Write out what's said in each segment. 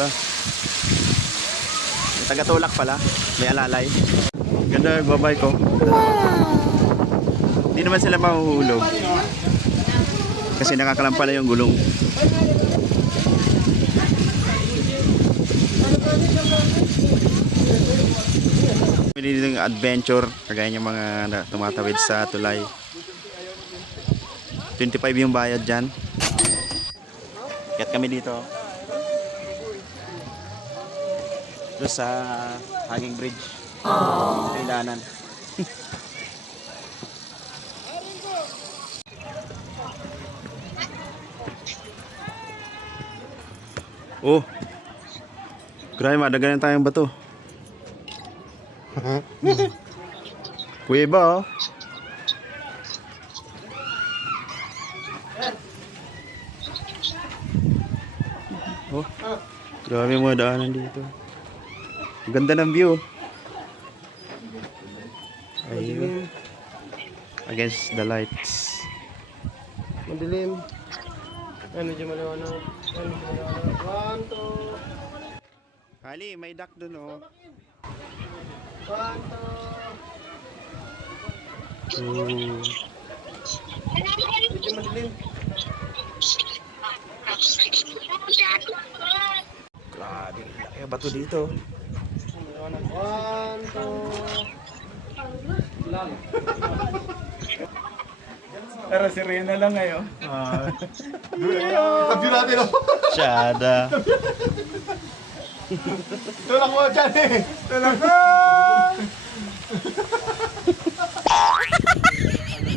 ba? May tagatulak pala. May alalay. Ganda yung babay ko. Hindi naman sila mahuhulog. Kasi nakakalam pala yung gulong. Pwede dito yung adventure. Kagaya yung mga tumatawid sa tulay. 25 yung bayad dyan. Kaya kami dito. Doon sa Hanging Bridge. Kailanan. Oh. Grabe, madaganan tayong bato. Kuweba, oh. Oh. Grabe yung mga daanan dito. Ang ganda ng view. Ayun. Against the lights. Madilim. Ano dyan maliwanag? Ano dyan maliwanag? 1, 2. Kali, may duck dun, oh. 1, 2. Medyo madilim. Grabe, laki ang bato dito. 1, 2. Lang. Pero si Rena lang ngayon. Tabi natin ako. Shada. Tulak mo dyan eh. Tulak mo.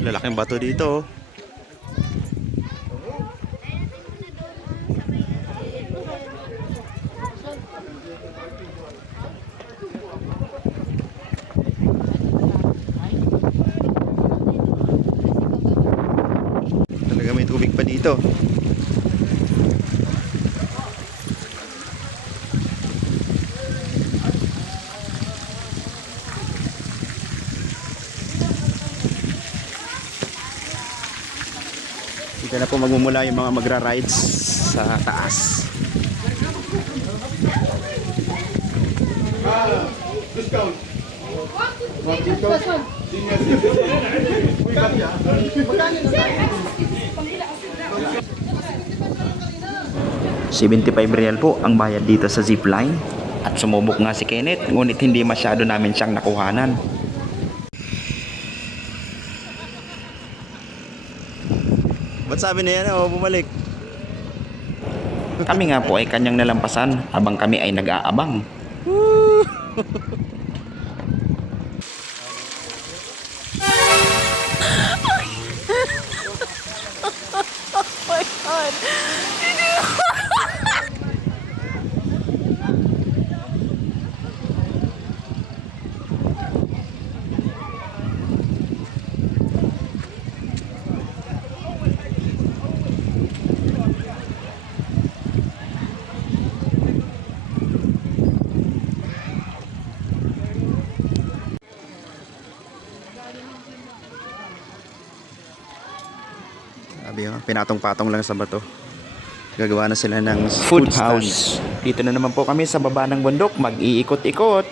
Lalaking bato dito, oh. Talaga may tubig pa dito. Dito na po magmumula yung mga magra-rides sa taas. Discount. ₱75 po ang bayad dito sa zipline. At sumubok nga si Kenneth, ngunit hindi masyado namin siyang nakuhanan. Ba't sabi na yan, oh, bumalik? Kami nga po ay kanyang nalampasan habang kami ay nag-aabang. Sabi yun, pinatong-patong lang sa bato. Gagawa na sila ng food house. Dito na naman po kami sa baba ng bundok, mag-iikot-ikot.